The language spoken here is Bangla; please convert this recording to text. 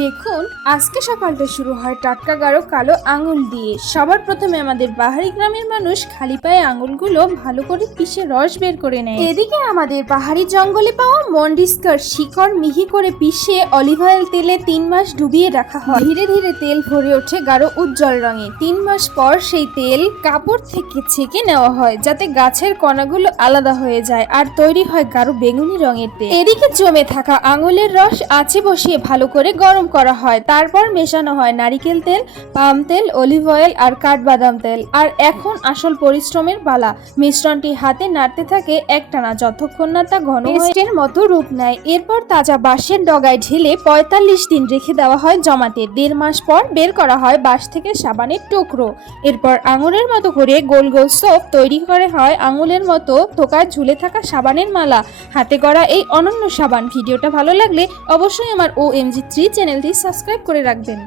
দেখুন, আজকে সকালটা শুরু হয় টাটকা গাঢ় কালো আঙুল দিয়ে। সবার প্রথমে আমাদের পাহাড়ি গ্রামের মানুষ খালি পায়ে আঙুলগুলো ভালো করে পিষে রস বের করে নেয়। এদিকে আমাদের পাহাড়ি জঙ্গলে পাওয়া মন্ডিস্কার শিকড় মিহি করে পিষে অলিভ অয়েল তেলে 3 মাস ডুবিয়ে রাখা হয়। ধীরে ধীরে তেল ভরে ওঠে গাঢ় উজ্জ্বল রঙে। 3 মাস পর সেই তেল কাপড় থেকে ছেঁকে নেওয়া হয় যাতে গাছের কণাগুলো আলাদা হয়ে যায় আর তৈরি হয় গাঢ় বেগুনি রঙের তেল। এদিকে জমে থাকা আঙুলের রস আঁচে বসিয়ে ভালো করে গরম করা হয়। তারপর মেশানো হয় নারিকেল তেল, পাম তেল, অলিভ অয়েল আর কাঠবাদাম তেল। আর এখন আসল পরিশ্রমের পালা। মিশ্রণটি হাতে নাড়তে থাকে একটানা যতক্ষণ না তা ঘন পেস্টের মতো রূপ নেয়। এরপর তাজা বাঁশের ডগায় ঢেলে 45 দিন রেখে দেওয়া হয় জমাতে। 1.5 মাস পর বের করা হয় বাঁশ থেকে সাবানের টুকরো। এরপর আঙুলের মতো করে গোল গোল সোপ তৈরি করে হয় আঙুলের মতো থোকায় ঝুলে থাকা সাবানের মালা। হাতে করা এই অনন্য সাবান। ভিডিওটা ভালো লাগলে অবশ্যই আমার OMG3 চ্যানেলটি সাবস্ক্রাইব করে রাখবেন।